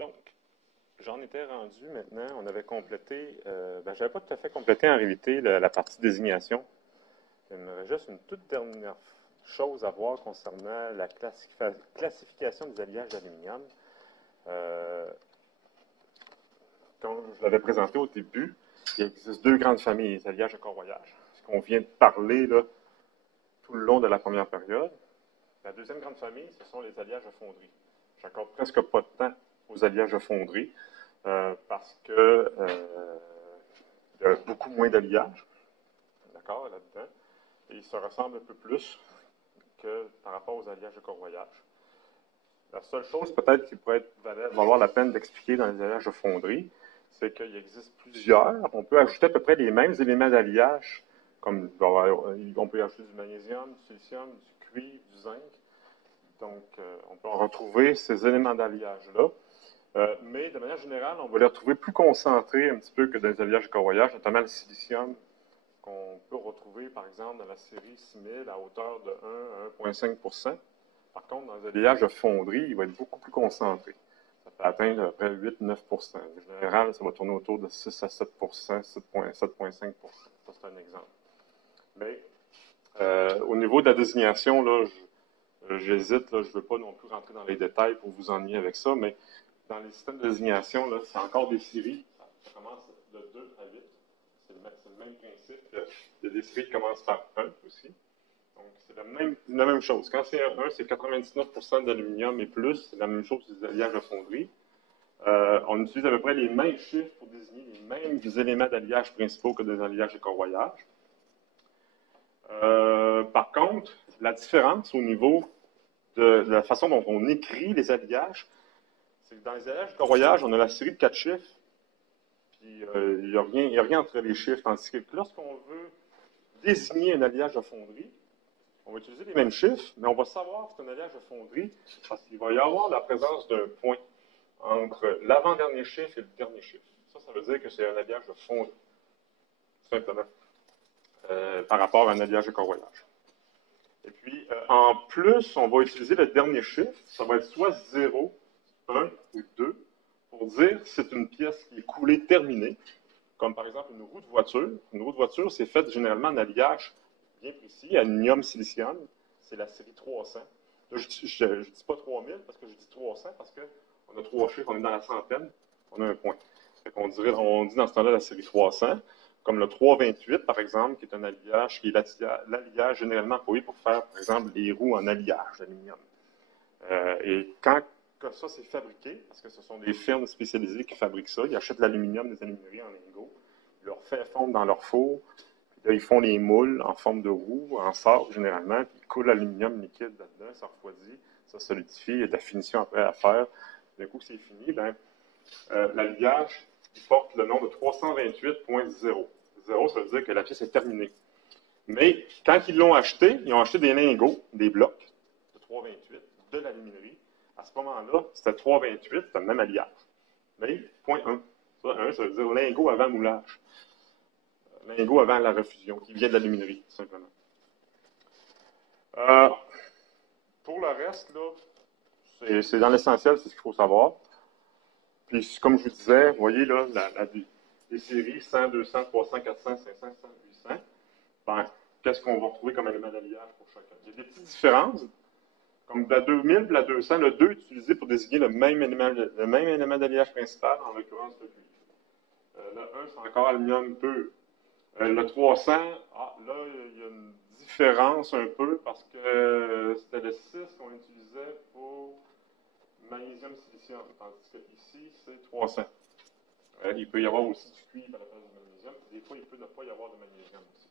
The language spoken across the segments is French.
Donc, j'en étais rendu maintenant. On avait complété, j'avais pas tout à fait complété en réalité la partie désignation. Il me reste juste une toute dernière chose à voir concernant la classification des alliages d'aluminium. Comme je l'avais présenté au début, il existe deux grandes familles, les alliages de corroyage. Ce qu'on vient de parler là, tout le long de la première période. La deuxième grande famille, ce sont les alliages de fonderie. J'accorde presque pas de temps aux alliages de fonderie parce que il y a beaucoup moins d'alliages, d'accord, là-dedans, et ils se ressemblent un peu plus que par rapport aux alliages de corroyage. La seule chose peut-être qui pourrait valoir la peine d'expliquer dans les alliages de fonderie, c'est qu'il existe plusieurs. On peut ajouter à peu près les mêmes éléments d'alliage, comme on peut ajouter du magnésium, du silicium, du cuivre, du zinc. Donc, on peut en retrouver ces éléments d'alliage-là. Mais de manière générale, on va les retrouver plus concentrés un petit peu que dans les alliages de corroyage, notamment le silicium, qu'on peut retrouver, par exemple, dans la série 6000 à hauteur de 1 à 1,5 %. Par contre, dans les alliages de fonderie, il va être beaucoup plus concentré. Ça peut atteindre à peu près 8-9 %. En général, ça va tourner autour de 6 à 7 7,5 %. Ça, c'est un exemple. Mais au niveau de la désignation, là, j'hésite, là, je ne veux pas non plus rentrer dans les détails pour vous ennuyer avec ça, mais dans les systèmes de désignation, là, c'est encore des séries. Ça commence de 2 à 8. C'est le même principe. Il y a des séries qui commencent par 1 aussi. Donc, c'est la même chose. Quand c'est un 1, c'est 99 % d'aluminium et plus. C'est la même chose que les alliages de fonderie. On utilise à peu près les mêmes chiffres pour désigner les mêmes éléments d'alliage principaux que des alliages de corroyage. Par contre, la différence au niveau de la façon dont on écrit les alliages, c'est que dans les alliages de corroyage, on a la série de 4 chiffres, puis il n'y a rien entre les chiffres. Tandis que lorsqu'on veut désigner un alliage de fonderie, on va utiliser les mêmes chiffres, mais on va savoir que c'est un alliage de fonderie parce qu'il va y avoir la présence d'un point entre l'avant-dernier chiffre et le dernier chiffre. Ça veut dire que c'est un alliage de fonderie, tout simplement, par rapport à un alliage de corroyage. Et puis, en plus, on va utiliser le dernier chiffre. Ça va être soit 0, 1 ou 2 pour dire que c'est une pièce qui est coulée terminée, comme par exemple une roue de voiture. Une roue de voiture, c'est faite généralement en alliage bien précis, aluminium-silicium. C'est la série 300. Là, je ne dis pas 3000 parce que je dis 300 parce qu'on a 3 chiffres, on est dans la centaine, on a un point. On dit dans ce temps-là la série 300. Comme le 328, par exemple, qui est un alliage, qui est l'alliage généralement employé pour faire, par exemple, les roues en alliage d'aluminium. Et quand ça c'est fabriqué, parce que ce sont des firmes spécialisées qui fabriquent ça, ils achètent l'aluminium des alumineries en lingots, ils leur font fondre dans leur four, puis là, ils font les moules en forme de roue, en sable généralement, puis ils coulent l'aluminium liquide là-dedans, ça refroidit, ça solidifie, il y a de la finition après à faire. D'un coup, c'est fini, l'alliage il porte le nom de 328.0. 0, ça veut dire que la pièce est terminée. Mais quand ils l'ont acheté, ils ont acheté des lingots, des blocs de 328 de l'aluminerie. À ce moment-là, c'était 328, c'était le même alliage. Mais, point 1. Ça veut dire lingot avant moulage. Lingot avant la refusion, qui vient de l'aluminerie, tout simplement. Pour le reste, là, c'est dans l'essentiel, c'est ce qu'il faut savoir. Puis, comme je vous disais, vous voyez là, les séries 100, 200, 300, 400, 500, 600, 800. Ben, qu'est-ce qu'on va retrouver comme élément d'alliage pour chacun? Il y a des petites différences. Comme la 2000 et la 200, le 2 est utilisé pour désigner le même élément d'alliage principal, en l'occurrence le cuivre. Le 1, c'est encore aluminium pur. Le 300, là, il y a une différence un peu parce que c'était le 6 qu'on utilisait pour magnésium silicium, tandis que ici, c'est 300. Il peut y avoir aussi du cuivre à la place du magnésium, puis des fois, il peut ne pas y avoir de magnésium aussi.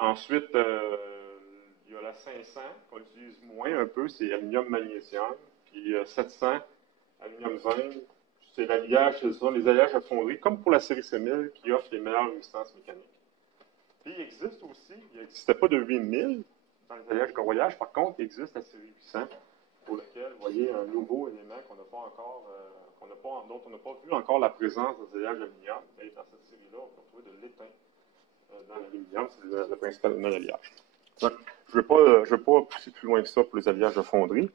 Ensuite, il y a la 500 qu'on utilise moins un peu, c'est aluminium-magnésium, puis 700, aluminium-zinc. C'est l'alliage, ce sont les alliages à fonderie, comme pour la série C1000, qui offre les meilleures résistances mécaniques. Puis il existe aussi, il n'existait pas de 8000 dans les alliages de corroyage, par contre, il existe la série 800, pour laquelle, vous voyez, un nouveau élément qu'on n'a pas encore, dont on n'a pas vu encore la présence des alliages d'aluminium. Mais dans cette série-là, on peut trouver de l'étain dans l'aluminium, c'est le principal élément d'alliage. Je ne veux pas pousser plus loin que ça pour les alliages de fonderie.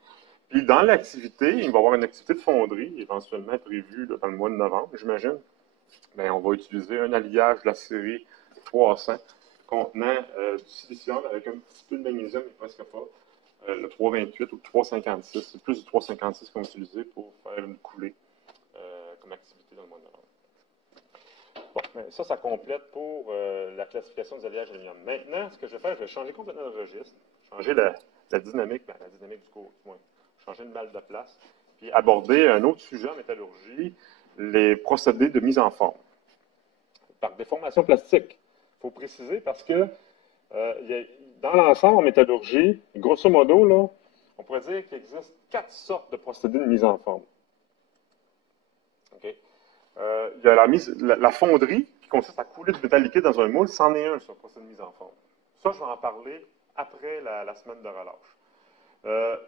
Puis dans l'activité, il va y avoir une activité de fonderie, éventuellement prévue là, dans le mois de novembre, j'imagine. Bien, on va utiliser un alliage de la série 300 contenant du silicium avec un petit peu de magnésium, mais presque pas. Le 328 ou le 356. C'est plus du 356 qu'on va utiliser pour faire une coulée comme activité dans le mois de novembre. Bon, ben, ça complète pour la classification des alliages aluminium. Maintenant, ce que je vais faire, je vais changer complètement de registre, changer la dynamique, ben, la dynamique du cours, du moins, changer une balle de place, puis aborder un autre sujet en métallurgie, les procédés de mise en forme. Par déformation plastique. Il faut préciser parce que dans l'ensemble en métallurgie, grosso modo, là, on pourrait dire qu'il existe 4 sortes de procédés de mise en forme. Okay? Il y a la fonderie, qui consiste à couler du métal liquide dans un moule, c'en est un sur le procédé de mise en forme. Ça, je vais en parler après la semaine de relâche.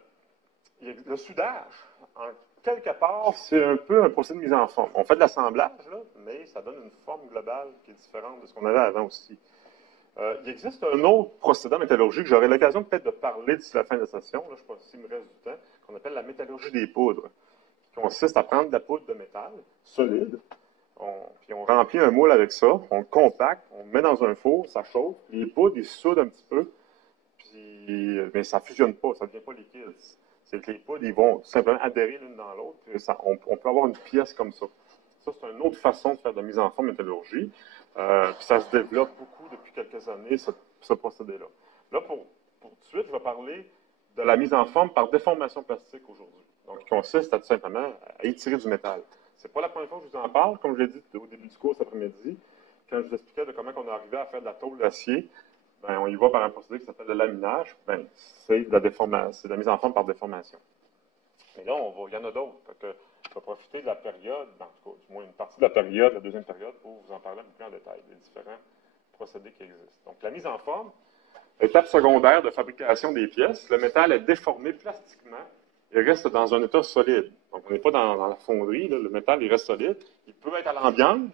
Le soudage, en quelque part, c'est un peu un procédé de mise en forme. On fait de l'assemblage, mais ça donne une forme globale qui est différente de ce qu'on avait avant aussi. Il existe un autre procédé en métallurgie que j'aurai l'occasion peut-être de parler d'ici la fin de la session, là, je ne sais pas s'il me reste du temps, qu'on appelle la métallurgie des poudres, qui consiste à prendre de la poudre de métal solide, puis on remplit un moule avec ça, on le compacte, on le met dans un four, ça chauffe, les poudres, ils se soudent un petit peu, puis mais ça ne fusionne pas, ça ne devient pas liquide. C'est que les poudres, ils vont simplement adhérer l'une dans l'autre, on peut avoir une pièce comme ça. Ça, c'est une autre façon de faire de la mise en forme métallurgie. Puis ça se développe beaucoup depuis quelques années, ce procédé-là. Là, pour tout de suite, je vais parler de la mise en forme par déformation plastique aujourd'hui. Donc, qui consiste à tout simplement à étirer du métal. C'est pas la première fois que je vous en parle, comme je l'ai dit au début du cours cet après-midi, quand je vous expliquais de comment on est arrivé à faire de la tôle d'acier. Ben, on y va par un procédé qui s'appelle le laminage. Ben, c'est de la mise en forme par déformation. Mais là, il y en a d'autres. Je vais profiter de la période, en tout cas, du moins une partie de la période, la deuxième période, pour vous en parler un peu plus en détail, des différents procédés qui existent. Donc, la mise en forme, étape secondaire de fabrication des pièces, le métal est déformé plastiquement et reste dans un état solide. Donc, on n'est pas dans la fonderie, là, le métal il reste solide. Il peut être à l'ambiance,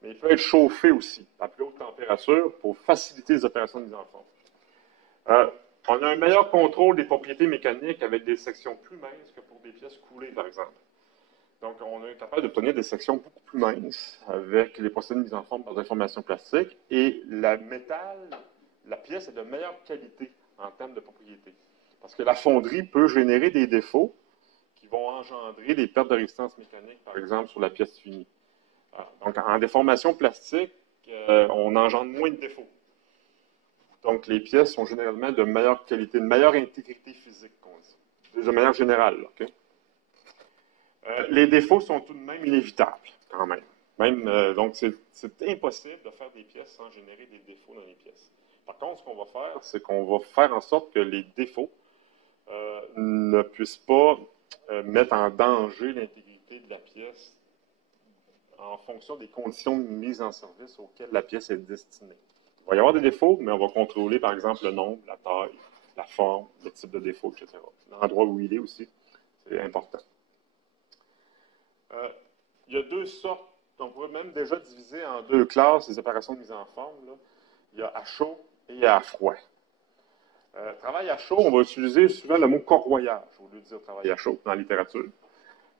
mais il peut être chauffé aussi, à plus haute température, pour faciliter les opérations de mise en forme. On a un meilleur contrôle des propriétés mécaniques avec des sections plus minces que pour des pièces coulées, par exemple. Donc, on est capable d'obtenir des sections beaucoup plus minces avec les procédés de mise en forme par déformation plastique. Et la pièce est de meilleure qualité en termes de propriétés. Parce que la fonderie peut générer des défauts qui vont engendrer des pertes de résistance mécanique, par exemple, sur la pièce finie. Donc, en déformation plastique, on engendre moins de défauts. Donc, les pièces sont généralement de meilleure qualité, de meilleure intégrité physique, qu'on dit. De manière générale, OK? Les défauts sont tout de même inévitables, quand même. Donc, c'est impossible de faire des pièces sans générer des défauts dans les pièces. Par contre, ce qu'on va faire, c'est qu'on va faire en sorte que les défauts ne puissent pas mettre en danger l'intégrité de la pièce en fonction des conditions de mise en service auxquelles la pièce est destinée. Il va y avoir des défauts, mais on va contrôler, par exemple, le nombre, la taille, la forme, le type de défaut, etc. L'endroit où il est aussi, c'est important. Il y a deux sortes, on pourrait même déjà diviser en deux classes les opérations de mise en forme. Là. Il y a à chaud et à froid. Travail à chaud, on va utiliser souvent le mot corroyage au lieu de dire travail à chaud dans la littérature.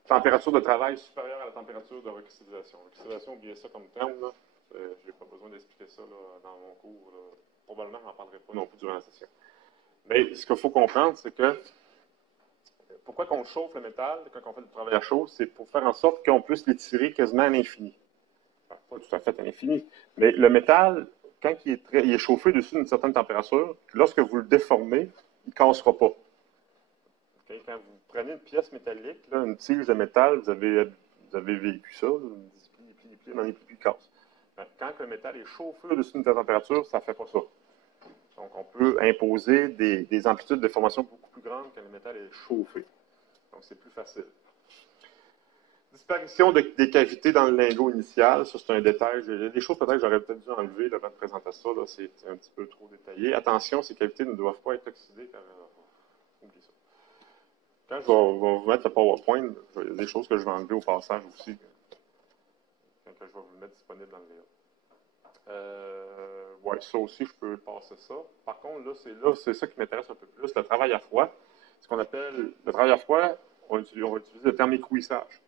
Température de travail supérieure à la température de recristallisation. Recristallisation, oubliez ça comme terme. Je n'ai pas besoin d'expliquer ça là, dans mon cours. Là. Probablement, je n'en parlerai pas non plus durant la session. Mais ce qu'il faut comprendre, c'est que pourquoi on chauffe le métal quand on fait du travail à chaud, c'est pour faire en sorte qu'on puisse l'étirer quasiment à l'infini. Enfin, pas tout à fait à l'infini, mais le métal, quand il est chauffé dessus d'une certaine température, lorsque vous le déformez, il ne cassera pas. Okay? Quand vous prenez une pièce métallique, là, une tige de métal, vous avez vécu ça, dans les plis, il casse. Quand le métal est chauffé au-dessus d'une température, ça ne fait pas ça. Donc, on peut imposer des amplitudes de déformation beaucoup plus grandes quand le métal est chauffé. Donc, c'est plus facile. Disparition des cavités dans le lingot initial, ça c'est un détail. Il y a des choses peut-être que j'aurais peut-être dû enlever avant de présenter ça. C'est un petit peu trop détaillé. Attention, ces cavités ne doivent pas être oxydées. Oubliez ça. Quand je vais vous mettre le PowerPoint, il y a des choses que je vais enlever au passage aussi. Quand je vais vous le mettre disponible dans le vidéo. Ouais, ça aussi, je peux passer ça. Par contre, là, c'est ça qui m'intéresse un peu plus, le travail à froid. ce qu'on appelle le travail à froid, on va utiliser le terme écrouissage.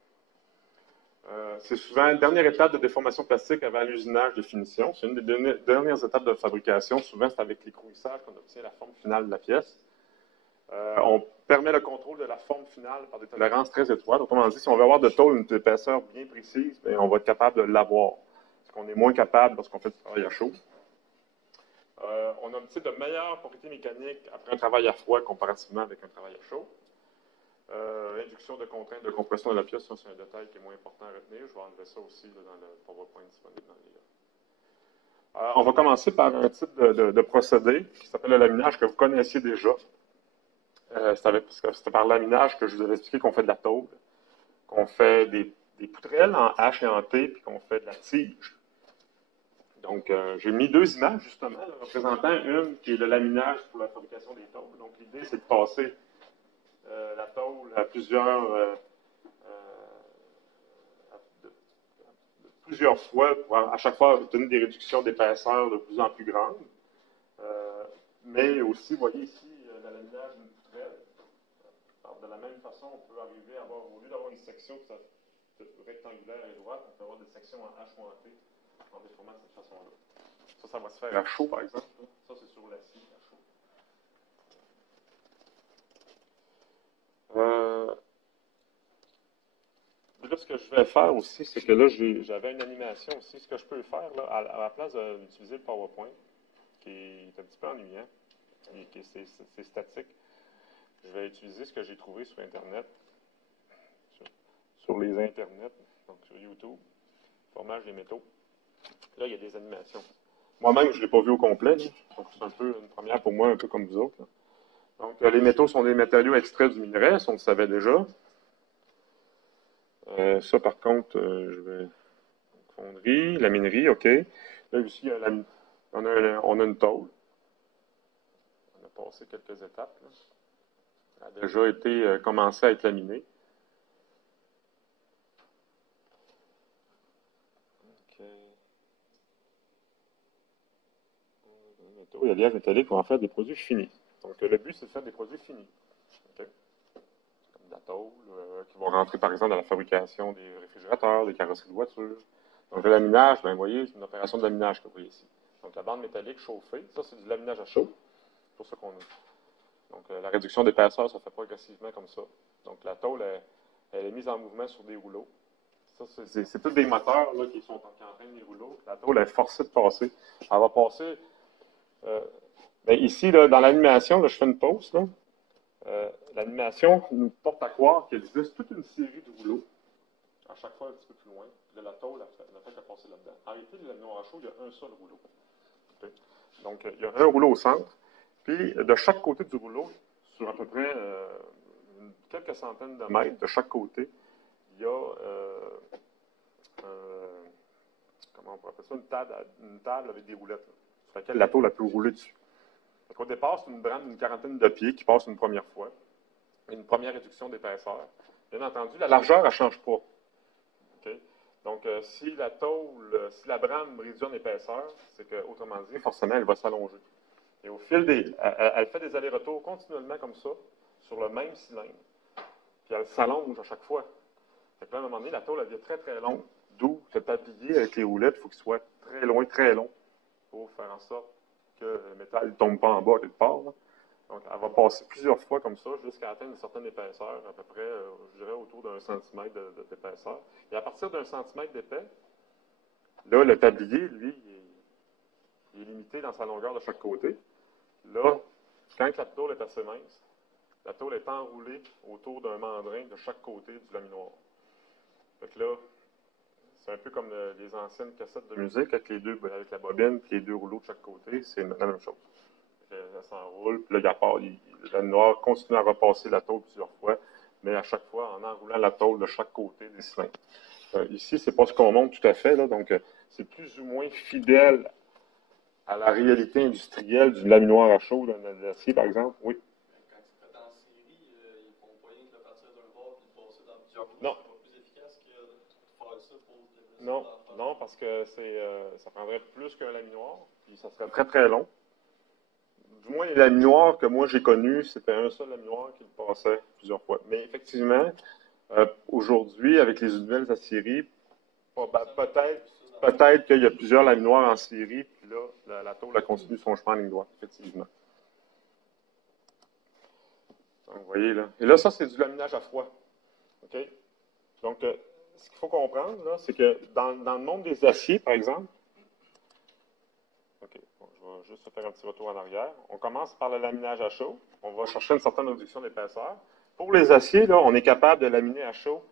C'est souvent la dernière étape de déformation plastique avant l'usinage de finition. C'est une des dernières étapes de fabrication. Souvent, c'est avec l'écrouissage qu'on obtient la forme finale de la pièce. On permet le contrôle de la forme finale par des tolérances très étroites. Autrement dit, si on veut avoir de tôle une épaisseur bien précise, bien, on va être capable de l'avoir. Ce qu'on est moins capable lorsqu'on fait du travail à chaud. On obtient de meilleures propriétés mécaniques après un travail à froid comparativement avec un travail à chaud. L'induction de contraintes de compression de la pièce, ça c'est un détail qui est moins important à retenir. Je vais enlever ça aussi là, dans le PowerPoint disponible dans les... on va commencer par un type de procédé qui s'appelle le laminage que vous connaissiez déjà. C'était par laminage que je vous avais expliqué qu'on fait de la tôle, qu'on fait des poutrelles en H et en T, puis qu'on fait de la tige. Donc, j'ai mis deux images, justement, là, représentant une qui est le laminage pour la fabrication des tôles. Donc, l'idée, c'est de passer la tôle à plusieurs fois pour à chaque fois obtenir des réductions d'épaisseur de plus en plus grandes. Mais aussi, vous voyez ici, le laminage d'une poutrelle. Alors, de la même façon, on peut arriver à avoir, au lieu d'avoir une section rectangulaire et droite, on peut avoir des sections en H ou en T en déformant de cette façon-là. Ça va se faire à chaud, par exemple. Ça, c'est sur l'acier à chaud. Là, ce que je vais faire aussi, c'est que là, j'avais une animation aussi. Ce que je peux faire, là, à la place d'utiliser le PowerPoint, qui est un petit peu ennuyant, c'est statique, je vais utiliser ce que j'ai trouvé sur Internet, sur les Internets, donc sur YouTube, formage des métaux. Là, il y a des animations. Moi-même, je ne l'ai pas vu au complet, là. Donc c'est un peu une première pour moi, un peu comme vous autres, là. Donc, les métaux sont des matériaux extraits du minerai, ça on le savait déjà. Ça, par contre, je vais... Fonderie, la minerie, OK. Là, ici, on a une tôle. On a passé quelques étapes, là. Elle a déjà été commencé à être laminée. OK. Les lièges métalliques vont en faire des produits finis. Donc, le but, c'est de faire des produits finis. Okay. Comme de la tôle, qui vont rentrer, par exemple, dans la fabrication des réfrigérateurs, des carrosseries de voitures. Donc, le laminage, bien, vous voyez, c'est une opération de laminage que vous voyez ici. Donc, la bande métallique chauffée, ça, c'est du laminage à chaud. C'est pour ça qu'on a. Donc, la réduction d'épaisseur se fait progressivement comme ça. Donc, la tôle, elle est mise en mouvement sur des rouleaux. Ça, c'est tous des moteurs là, qui entraînent les rouleaux. La tôle est forcée de passer. Elle va passer... ben, ici, là, dans l'animation, je fais une pause. L'animation nous porte à croire qu'il existe toute une série de rouleaux, à chaque fois un petit peu plus loin. Là, la tôle, elle a fait passer là-dedans. En réalité, le noir à chaud, il y a un seul rouleau. Okay? Donc, il y a un rouleau au centre. Puis, de chaque côté du rouleau, sur à peu près quelques centaines de mètres de chaque côté, il y a, comment on pourrait appeler ça, une table avec des roulettes, là, sur laquelle la tôle a pu rouler dessus. Donc, au départ, c'est une brame d'une quarantaine de pieds qui passe une première fois, une première réduction d'épaisseur. Bien entendu, la largeur, elle ne change pas. Okay? Donc, si la tôle, si la brame réduit en épaisseur, c'est que, autrement dit, forcément, elle va s'allonger. Et au fil elle fait des allers-retours continuellement comme ça, sur le même cylindre. Puis elle s'allonge à chaque fois. Fait que là, à un moment donné, la tôle, elle devient très, très longue. D'où le tablier avec les roulettes, il faut qu'il soit très loin, très long, pour faire en sorte que le métal ne tombe pas en bas quelque part. Là. Donc, elle va passer plusieurs fois comme ça, jusqu'à atteindre une certaine épaisseur, à peu près, je dirais, autour d'un centimètre d'épaisseur. Et à partir d'un centimètre d'épais, là, le tablier, lui, il est limité dans sa longueur de chaque côté. Là, quand la tôle est assez mince, la tôle est enroulée autour d'un mandrin de chaque côté du laminoir. Fait que là, c'est un peu comme les anciennes cassettes de musique avec la bobine et les deux rouleaux de chaque côté, c'est la même chose. Elle s'enroule, puis là, le laminoir continue à repasser la tôle plusieurs fois, mais à chaque fois en enroulant la tôle de chaque côté des cylindres. Ici, c'est pas ce qu'on montre tout à fait, là, donc c'est plus ou moins fidèle à la réalité industrielle du laminoir à chaud d'un acier, par exemple. Oui. Quand tu fais en série, ils font pas rien que le partir d'un bord et le passer dans plusieurs roues. Non. C'est pas plus efficace que de faire ça pour le Non, non, parce que ça prendrait plus qu'un laminoir, puis ça serait très très long. du moins les laminoirs que moi j'ai connus, c'était un seul laminoir qui le passait plusieurs fois. Mais effectivement, aujourd'hui, avec les nouvelles aciéries, peut-être qu'il y a plusieurs laminoirs en série, puis là, la tôle a continué son chemin en ligne droite, effectivement. Donc, vous voyez là. Et là, ça, c'est du laminage à froid. OK? Donc, ce qu'il faut comprendre, là, c'est que dans le monde des aciers, par exemple, OK, bon, je vais juste faire un petit retour en arrière. On commence par le laminage à chaud. On va chercher une certaine réduction d'épaisseur. Pour les aciers, là, on est capable de laminer à chaud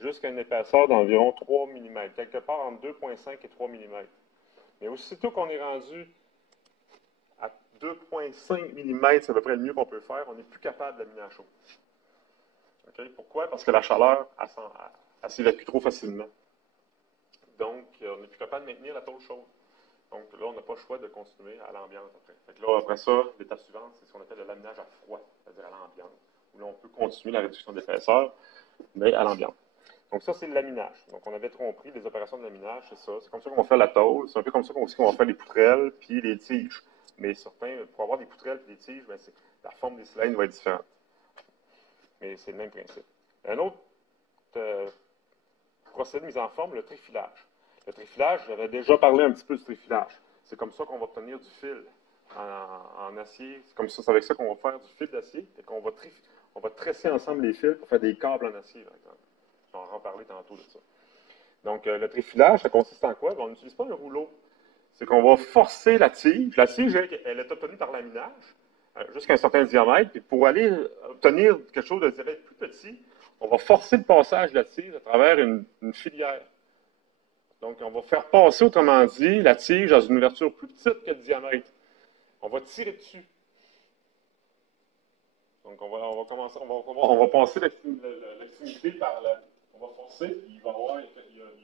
jusqu'à une épaisseur d'environ 3 mm, quelque part entre 2,5 et 3 mm. Mais aussitôt qu'on est rendu à 2,5 mm, c'est à peu près le mieux qu'on peut faire, on n'est plus capable de laminer à chaud. Okay? Pourquoi? Parce que la chaleur, elle s'évacue trop facilement. Donc, on n'est plus capable de maintenir la tôle chaude. Donc là, on n'a pas le choix de continuer à l'ambiance après. Fait que là, après ça, l'étape suivante, c'est ce qu'on appelle le laminage à froid, c'est-à-dire à l'ambiance, où là, on peut continuer la réduction d'épaisseur, mais à l'ambiance. Donc ça, c'est le laminage. Donc on avait compris les opérations de laminage, c'est ça. C'est comme ça qu'on fait la tôle, c'est un peu comme ça qu'on va faire les poutrelles puis les tiges. Mais certains, pour avoir des poutrelles et des tiges, ben, la forme des cylindres va être différente. Mais c'est le même principe. Un autre procédé de mise en forme, le trifilage. Le trifilage, j'avais déjà parlé un petit peu du trifilage. C'est comme ça qu'on va obtenir du fil en acier. C'est comme ça, c'est avec ça qu'on va faire du fil d'acier et qu'on va tresser ensemble les fils pour faire des câbles en acier, par exemple. On va en reparler tantôt de ça. Donc, le trifilage, ça consiste en quoi? On n'utilise pas un rouleau. C'est qu'on va forcer la tige. La tige, elle est obtenue par laminage jusqu'à un certain diamètre. Puis pour aller obtenir quelque chose de diamètre plus petit, on va forcer le passage de la tige à travers une filière. Donc, on va faire passer, autrement dit, la tige dans une ouverture plus petite que le diamètre. On va tirer dessus. Donc, on va passer l'extrémité par la. On va forcer, il va y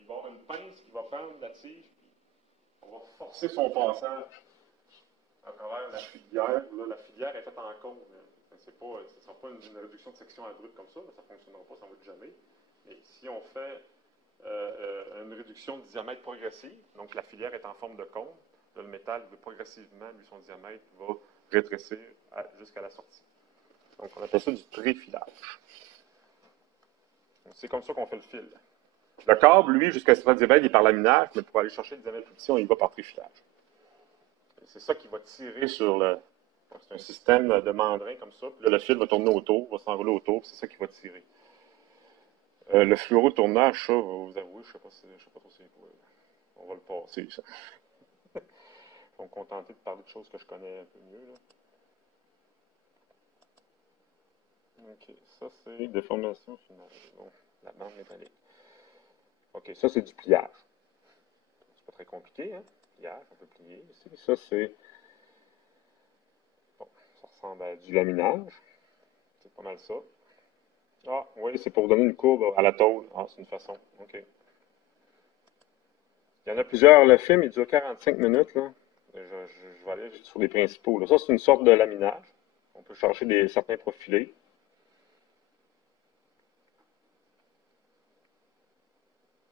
avoir une pince qui va prendre la tige, puis on va forcer son passage à travers la filière. Là, la filière est faite en cône. Ce ne sera pas une réduction de section abrupte comme ça, ça ne fonctionnera pas, ça ne va jamais. Mais si on fait une réduction de diamètre progressive, donc la filière est en forme de cône, là, le métal, progressivement, lui, son diamètre va rétrécir jusqu'à la sortie. Donc, on appelle ça du trifilage. C'est comme ça qu'on fait le fil. Le câble, lui, jusqu'à un certain diamètre, il est par laminage, mais pour aller chercher le diamètre plus petit, on y va par trifilage. C'est ça qui va tirer sur le. C'est un système de mandrin comme ça, puis là, le fil va tourner autour, va s'enrouler autour, puis c'est ça qui va tirer. Le fluorotournage, ça, vous avouez, je ne sais pas trop c'est quoi. On va le passer, ça. Je vais me contenter de parler de choses que je connais un peu mieux, là. OK, ça c'est déformation finale. Bon, la bande métallique. OK, ça c'est du pliage. C'est pas très compliqué, hein? Pliage, on peut plier ici. Ça c'est. Bon, ça ressemble à du laminage. C'est pas mal ça. Ah, oui, c'est pour donner une courbe à la tôle. Ah, c'est une façon. OK. Il y en a plusieurs. Le film, il dure 45 minutes, là. Je vais aller sur les principaux. Là. Ça, c'est une sorte de laminage. On peut chercher certains profilés.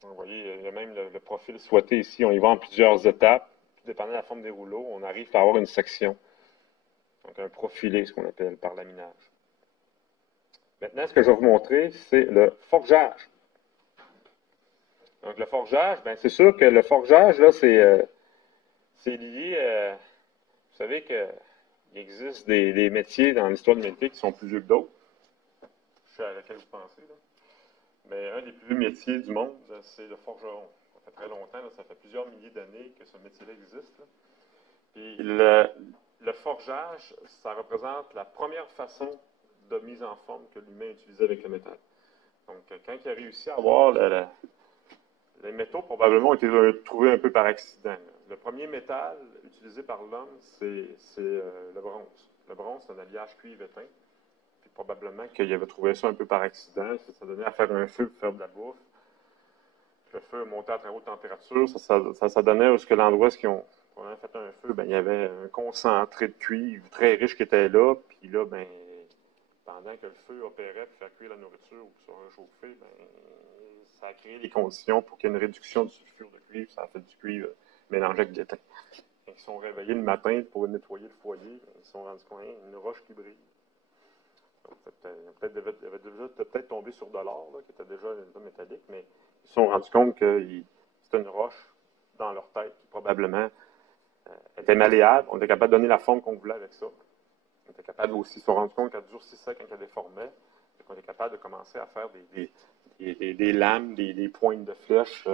Vous voyez, il y a même le profil souhaité ici. On y va en plusieurs étapes. Tout dépendant de la forme des rouleaux, on arrive à avoir une section. Donc, un profilé, ce qu'on appelle par laminage. Maintenant, ce que je vais vous montrer, c'est le forgeage. Donc, le forgeage, ben, c'est sûr que le forgeage, là, c'est lié. Vous savez qu'il existe des métiers dans l'histoire de l'humanité qui sont plus vieux que d'autres. Je sais à laquelle vous pensez, là. Mais un des plus vieux métiers du monde, c'est le forgeron. Ça fait très longtemps, là, ça fait plusieurs milliers d'années que ce métier-là existe. Là. Puis le forgeage, ça représente la première façon de mise en forme que l'humain utilisait avec le métal. Donc, quand il a réussi à avoir les métaux, probablement, ont été trouvés un peu par accident. Là. Le premier métal utilisé par l'homme, c'est le bronze. Le bronze, c'est un alliage cuivre-étain. Puis probablement qu'il avait trouvé ça un peu par accident. Ça donnait à faire un feu pour faire de la bouffe. Le feu montait à très haute température. Ça donnait où l'endroit où ils ont fait un feu, ben, il y avait un concentré de cuivre très riche qui était là. Puis là, ben, pendant que le feu opérait pour faire cuire la nourriture ou pour se réchauffer, ben, ça a créé les conditions pour qu'il y ait une réduction du sulfure de cuivre. Ça a fait du cuivre mélangé avec de l'étain. ils sont réveillés le matin pour nettoyer le foyer, ils se sont rendus compte, une roche qui brille. Ils avaient déjà peut-être tombé sur de l'or, qui était déjà un peu métallique, mais ils se sont rendus compte que c'était une roche dans leur tête qui probablement était malléable. On était capable de donner la forme qu'on voulait avec ça. On était capable aussi, ils se sont rendus compte qu'elle durcissait quand elle déformait. On était capable de commencer à faire des lames, des pointes de flèches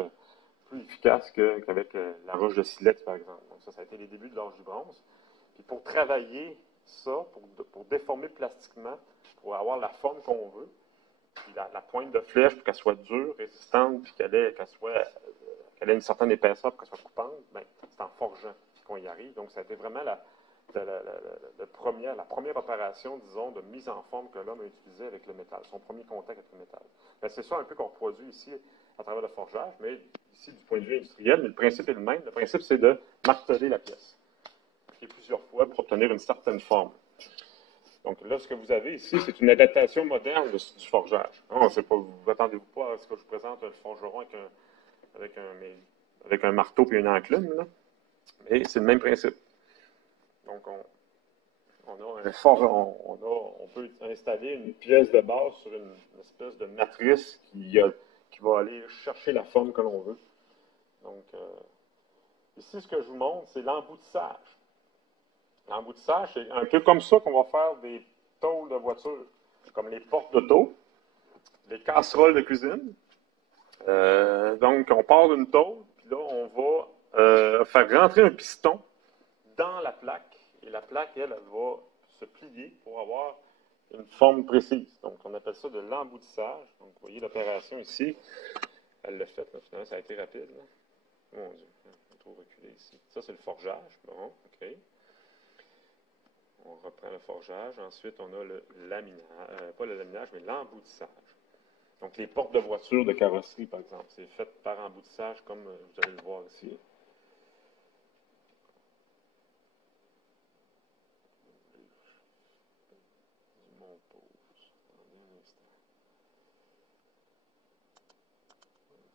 plus efficaces qu'avec la roche de silex, par exemple. Donc ça a été les débuts de l'âge du bronze. Puis pour travailler ça, pour déformer plastiquement, pour avoir la forme qu'on veut, puis la pointe de flèche, pour qu'elle soit dure, résistante, puis qu'elle ait une certaine épaisseur, pour qu'elle soit coupante, ben, c'est en forgeant qu'on y arrive. Donc ça a été vraiment la première opération, disons, de mise en forme que l'homme a utilisée avec le métal, son premier contact avec le métal. Ben, c'est ça un peu qu'on reproduit ici à travers le forgeage, mais ici du point de vue industriel, mais le principe est le même. Le principe, c'est de marteler la pièce et plusieurs fois pour obtenir une certaine forme. Donc là, ce que vous avez ici, c'est une adaptation moderne du forgeage. Non, vous attendez-vous pas à ce que je vous présente un forgeron avec un marteau et une enclume, là. Mais c'est le même principe. Donc, on peut installer une pièce de base sur une espèce de matrice qui va aller chercher la forme que l'on veut. Donc, ici, ce que je vous montre, c'est l'emboutissage. L'emboutissage, c'est un peu comme ça qu'on va faire des tôles de voiture, comme les portes d'auto, les casseroles de cuisine. Donc, on part d'une tôle, puis là, on va faire rentrer un piston dans la plaque. Et la plaque, elle va se plier pour avoir une forme précise. Donc, on appelle ça de l'emboutissage. Donc, vous voyez l'opération ici. Elle l'a fait, là, finalement, ça a été rapide. Là. Mon Dieu, on est trop reculé ici. Ça, c'est le forgeage. Bon, OK. On reprend le forgeage. Ensuite, on a le laminage, pas le laminage, mais l'emboutissage. Donc, les portes de voiture de carrosserie, par exemple, c'est fait par emboutissage, comme vous allez le voir ici.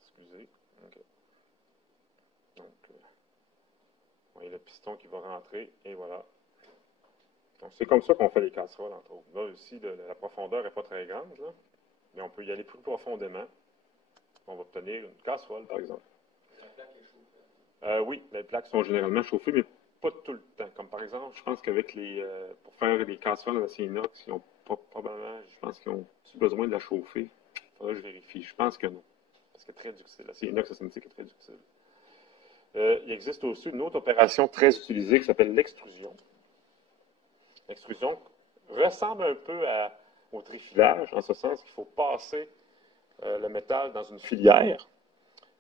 Excusez. OK. Donc, vous voyez le piston qui va rentrer, et voilà. Donc, c'est comme ça qu'on fait les casseroles, entre autres. Là, ici, la profondeur n'est pas très grande, là, mais on peut y aller plus profondément. On va obtenir une casserole, par exemple. La plaque est chauffée. Oui, les plaques sont généralement chauffées, mais pas tout le temps. Comme par exemple, je pense qu'avec pour faire des casseroles en acier inox, ils ont probablement, je pense qu'ils ont besoin de la chauffer. Il faudrait que je vérifie. Je pense que non. Parce que très ductile. L'acier inox, ça signifie que c'est très ductile. Il existe aussi une autre opération très utilisée qui s'appelle l'extrusion. L'extrusion ressemble un peu au trifilage, en ce sens qu'il faut passer le métal dans une filière.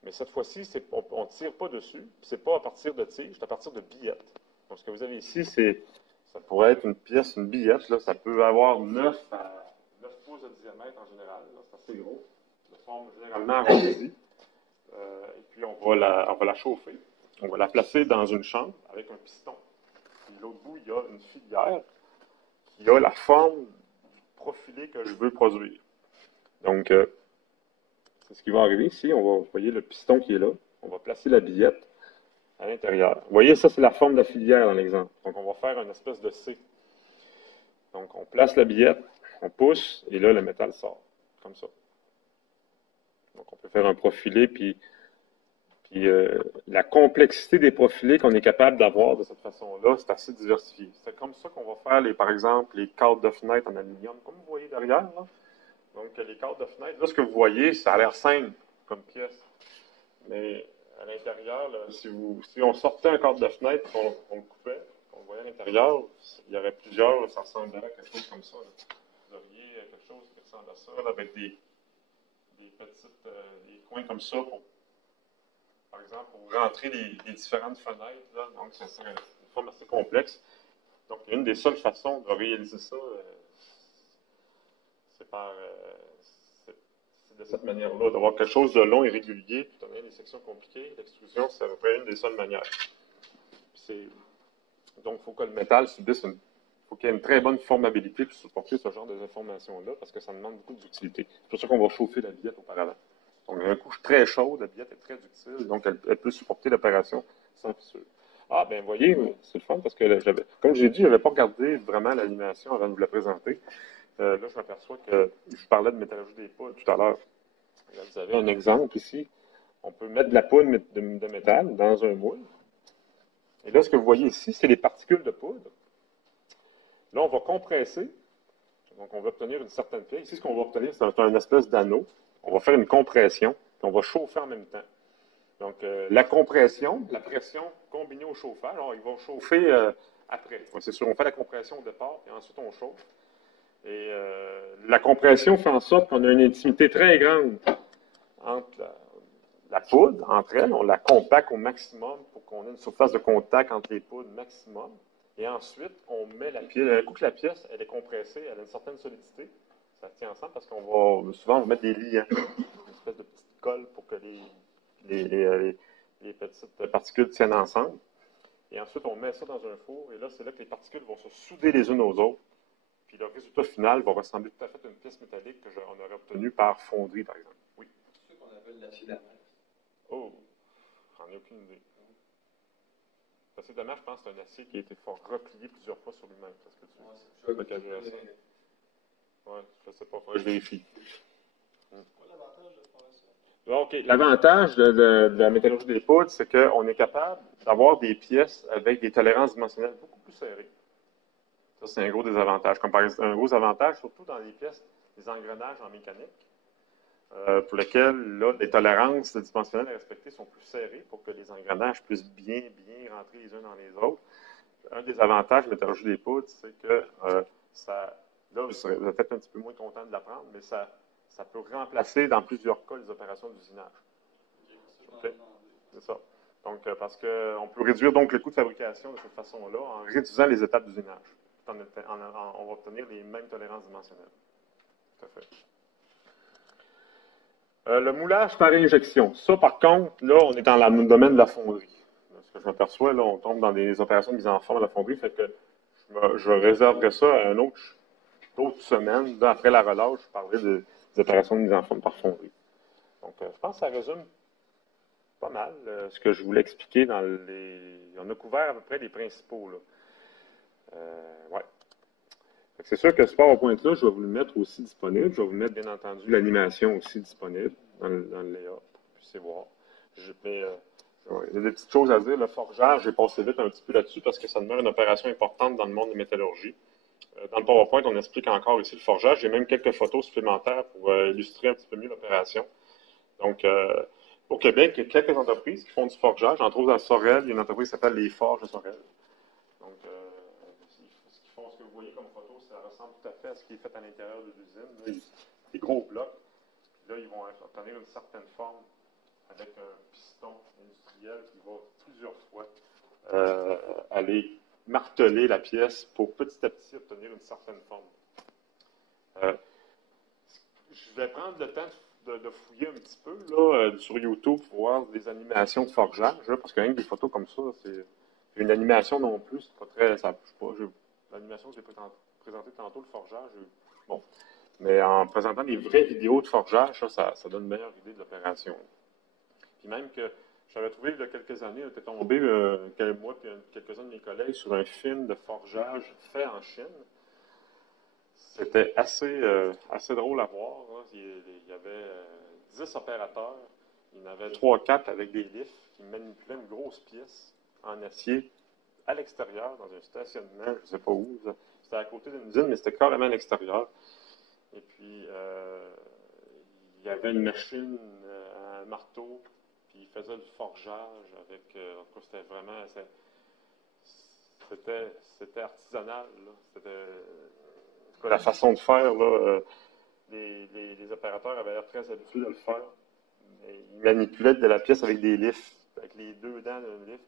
Mais cette fois-ci, on ne tire pas dessus. Ce n'est pas à partir de tiges, c'est à partir de billettes. Donc, ce que vous avez ici, ça pourrait être une pièce, une billette. Là, ça peut avoir 9 pouces de diamètre en général. C'est assez gros. De forme généralement arrondie. Et puis, on va la chauffer. On va la placer dans une chambre avec un piston. Puis, de l'autre bout, il y a une filière qui a la forme du profilé que je veux produire. Donc, c'est ce qui va arriver ici. Vous voyez le piston qui est là. On va placer la billette à l'intérieur. Vous voyez, ça, c'est la forme de la filière dans l'exemple. Donc, on va faire une espèce de C. Donc, on place la billette, on pousse, et là, le métal sort, comme ça. Donc, on peut faire un profilé, puis la complexité des profilés qu'on est capable d'avoir de cette façon-là, c'est assez diversifié. C'est comme ça qu'on va faire, par exemple, les cadres de fenêtre en aluminium, comme vous voyez derrière, là. Donc, les cadres de fenêtre, là, ce que vous voyez, ça a l'air simple comme pièce. Mais à l'intérieur, si on sortait un cadre de fenêtre, qu'on le coupait, qu'on le voyait à l'intérieur, il y aurait plusieurs, ça ressemblerait à quelque chose comme ça. Là. Vous auriez quelque chose qui ressemble à ça, là, avec des coins comme ça, par exemple, pour rentrer les différentes fenêtres. Là. Donc, ça serait une forme assez complexe. Donc, une des seules façons de réaliser ça, c'est de cette manière-là, d'avoir quelque chose de long et régulier, puis donner des sections compliquées. L'extrusion, c'est à peu près une des seules manières. Donc, il faut que le métal subisse faut qu'il y ait une très bonne formabilité pour supporter ce genre d'informations-là, parce que ça demande beaucoup d'utilité. C'est pour ça qu'on va chauffer la billette auparavant. Donc, un coup très chaude, la billette est très ductile, donc elle peut supporter l'opération sans fissure. Ah, ben, voyez, c'est le fun parce que là, comme j'ai dit, je n'avais pas regardé vraiment l'animation avant de vous la présenter. Là, je m'aperçois que je parlais de métallurgie des poudres tout à l'heure. Là, vous avez un exemple ici. On peut mettre de la poudre de métal dans un moule. Et là, ce que vous voyez ici, c'est les particules de poudre. Là, on va compresser. Donc, on va obtenir une certaine pièce. Ici, ce qu'on va obtenir, c'est un espèce d'anneau. On va faire une compression, puis on va chauffer en même temps. Donc, la compression, la pression combinée au chauffage, alors ils vont chauffer après. C'est sûr, on fait la compression au départ, et ensuite on chauffe. Et la compression fait en sorte qu'on a une intimité très grande entre la poudre, entre elles. On la compacte au maximum pour qu'on ait une surface de contact entre les poudres maximum. Et ensuite, on met la pièce. Un coup que la pièce elle est compressée, elle a une certaine solidité, ça tient ensemble parce qu'on va souvent on va mettre des liants, une espèce de petite colle pour que les petites particules tiennent ensemble. Et ensuite, on met ça dans un four, et là, c'est là que les particules vont se souder les unes aux autres. Puis le résultat final va ressembler tout à fait à une pièce métallique qu'on aurait obtenue par fonderie, par exemple. Oui. C'est ce qu'on appelle l'acier d'amer. Oh, j'en ai aucune idée. L'acier d'amer, je pense que c'est un acier qui a été fort replié plusieurs fois sur lui-même. Parce que tu Ouais, ouais, je sais pas, je vérifie. c'est quoi l'avantage de faire ça? OK. L'avantage de la métallurgie des poudres, c'est qu'on est capable d'avoir des pièces avec des tolérances dimensionnelles beaucoup plus serrées. Ça, c'est un gros désavantage. Comme par exemple, un gros avantage, surtout dans les pièces, les engrenages en mécanique, pour lesquels là, les tolérances dimensionnelles à respecter sont plus serrées pour que les engrenages puissent bien rentrer les uns dans les autres. Un des avantages de la métallurgie des poudres, c'est que ça, là, vous serez peut-être un petit peu moins content de l'apprendre, mais ça peut remplacer dans plusieurs cas les opérations d'usinage. Okay. C'est ça. Donc, parce qu'on peut réduire donc le coût de fabrication de cette façon-là en réduisant les étapes d'usinage. On va obtenir les mêmes tolérances dimensionnelles. Tout à fait. Le moulage par injection. Ça, par contre, là, on est dans le domaine de la fonderie. Ce que je m'aperçois, là, on tombe dans des opérations de mise en forme de la fonderie, fait que je réserverai ça à une autre semaine. Là, après la relâche, je parlerai des opérations de mise en forme par fonderie. Donc, je pense que ça résume pas mal ce que je voulais expliquer dans les. On a couvert à peu près les principaux, là. Ouais. C'est sûr que ce PowerPoint-là, je vais vous le mettre aussi disponible. Je vais vous mettre, bien entendu, l'animation aussi disponible dans le layout pour que vous puissiez voir. Mais il y a des petites choses à dire. Le forgeage, j'ai passé vite un petit peu là-dessus parce que ça demeure une opération importante dans le monde de la métallurgie. Dans le PowerPoint, on explique encore ici le forgeage. J'ai même quelques photos supplémentaires pour illustrer un petit peu mieux l'opération. Donc, au Québec, il y a quelques entreprises qui font du forgeage. Entre autres, à Sorel, il y a une entreprise qui s'appelle les Forges de Sorel. Donc, ce qu'ils font, ce que vous voyez comme photo, ça ressemble tout à fait à ce qui est fait à l'intérieur de l'usine. Des gros blocs. Puis là, ils vont obtenir une certaine forme avec un piston industriel qui va plusieurs fois aller marteler la pièce pour petit à petit obtenir une certaine forme. Je vais prendre le temps de fouiller un petit peu là, sur YouTube pour voir des animations de forgeage, là, parce que rien que des photos comme ça, c'est une animation non plus, c'est pas très. Ça, je sais pas, l'animation que j'ai présentée tantôt, le forgeage, bon. Mais en présentant des vraies vidéos de forgeage, ça donne une meilleure idée de l'opération. Puis même que j'avais trouvé il y a quelques années, j'étais tombé, moi et quelques-uns de mes collègues, sur un film de forgeage fait en Chine. C'était assez drôle à voir. Hein. Il y avait 10 opérateurs. Il y en avait 3-4 avec des lifts qui manipulaient une grosse pièce en acier à l'extérieur, dans un stationnement, je ne sais pas où. C'était à côté d'une usine, mais c'était carrément à l'extérieur. Et puis, il y avait une machine, un marteau, puis il faisait du forgeage avec. En tout cas, c'était vraiment. C'était artisanal. C'était. En tout cas, la façon de faire, là, les opérateurs avaient l'air très habitués de le faire. Ils manipulaient de la pièce avec des lifts, avec les deux dents d'un lift.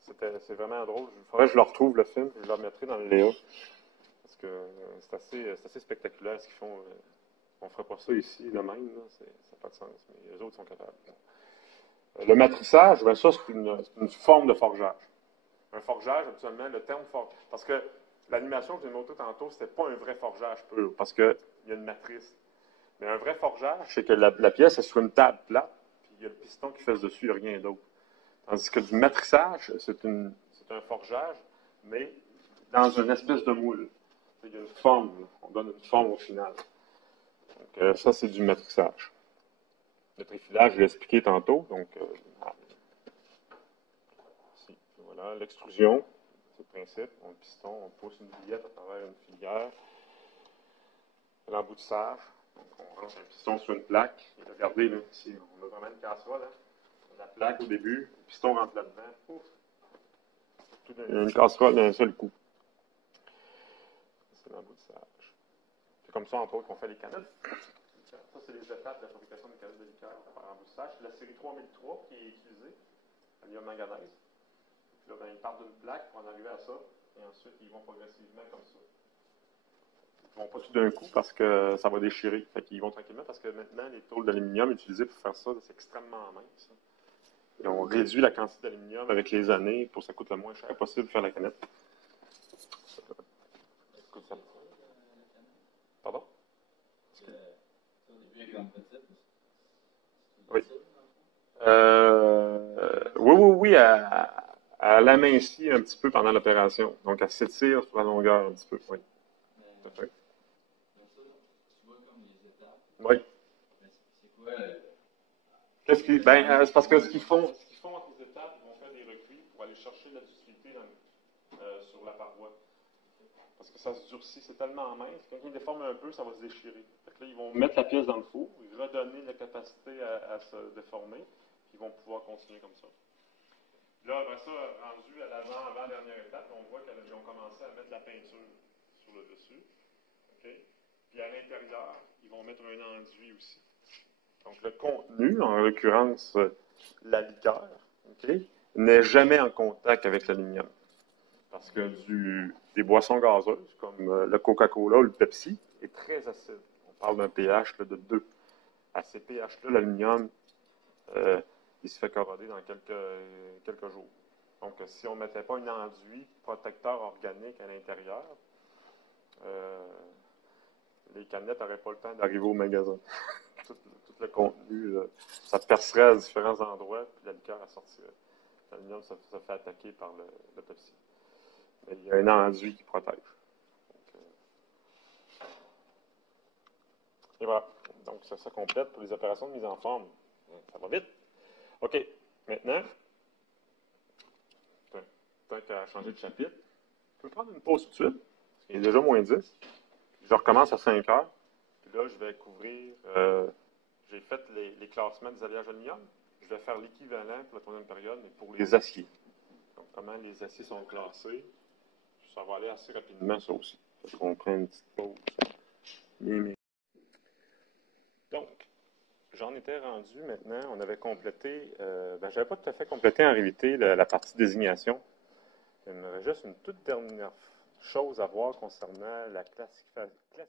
C'est vraiment drôle. Il faudrait que je le retrouve, le film. Je le remettrai dans le layout. Parce que c'est assez spectaculaire ce qu'ils font. On ne ferait pas ça ici, de même. Ça n'a pas de sens. Mais les autres sont capables. Le matrissage, ben ça, c'est une forme de forgeage. Un forgeage, habituellement, le terme forgeage. Parce que l'animation que j'ai montrée tantôt, c'était pas un vrai forgeage pur, parce qu'il y a une matrice. Mais un vrai forgeage, c'est que la pièce est sur une table plate, puis il y a le piston qui fait dessus, il n'y a rien d'autre. Tandis que du matrissage, c'est un forgeage, mais dans une espèce de moule. Il y a une forme, on donne une forme au final. Donc, ça, c'est du matrissage. Le trifilage, je l'ai expliqué tantôt. Donc, ici, voilà, l'extrusion, c'est le principe. On piston, on pousse une billette à travers une filière. L'emboutissage, donc on range un piston sur une plaque. Et regardez, là, ici, on a vraiment une casserole. Hein? La plaque au début, le piston rentre là-dedans. Pouf! Une casserole d'un seul coup. C'est l'emboutissage. C'est comme ça, entre autres, qu'on fait les canettes. Ça, c'est les étapes de la fabrication des canettes de liqueur par emboutissage. C'est la série 3003 qui est utilisée, allium manganèse. Puis là, ben, ils partent d'une plaque pour en arriver à ça, et ensuite, ils vont progressivement comme ça. Ils ne vont pas tout d'un coup parce que ça va déchirer. Fait qu'ils vont tranquillement parce que maintenant, les tôles d'aluminium utilisées pour faire ça, c'est extrêmement mince. Et on réduit la quantité d'aluminium avec les années pour que ça coûte le moins cher possible de faire la canette. Pardon? Oui. Oui, elle amincit un petit peu pendant l'opération. Donc, elle s'étire sur la longueur un petit peu. Oui, tout à fait. Oui. C'est parce que ce qu'ils font entre les étapes, ils vont faire des recuits pour aller chercher la ductilité sur la paroi. Parce que ça se durcit, c'est tellement mince, quand ils déforment un peu, ça va se déchirer. Fait que là, ils vont mettre la pièce dans le four, redonner la capacité à se déformer, puis ils vont pouvoir continuer comme ça. Là, après ça, rendu à avant-dernière étape, on voit qu'ils ont commencé à mettre la peinture sur le dessus. Okay? Puis à l'intérieur, ils vont mettre un enduit aussi. Donc le contenu, en l'occurrence la liqueur, okay, n'est jamais en contact avec l'aluminium. Parce que des boissons gazeuses, comme le Coca-Cola ou le Pepsi, est très acide. On parle d'un pH là, de 2. À ces pH-là, l'aluminium, il se fait corroder dans quelques jours. Donc, si on ne mettait pas un enduit protecteur organique à l'intérieur, les canettes n'auraient pas le temps d'arriver au magasin. tout le contenu, ça percerait à différents endroits, puis la liqueur sortirait. L'aluminium se fait attaquer par le Pepsi. Mais il y a un enduit qui protège. Donc, et voilà. Donc, ça complète pour les opérations de mise en forme. Ça va vite. OK. Maintenant, peut-être qu'à changer de chapitre. Je peux prendre une pause tout de suite. Il est déjà moins 10. Je recommence à 5 heures. Puis là, je vais couvrir. J'ai fait les classements des alliages aluminium. Je vais faire l'équivalent pour la troisième période, mais pour les aciers. Donc, comment les aciers sont classés. Ça va aller assez rapidement, ça aussi. On prend une petite pause. Donc, j'en étais rendu maintenant. On avait complété. J'avais pas tout à fait complété en réalité la partie désignation. Il me reste juste une toute dernière chose à voir concernant la classification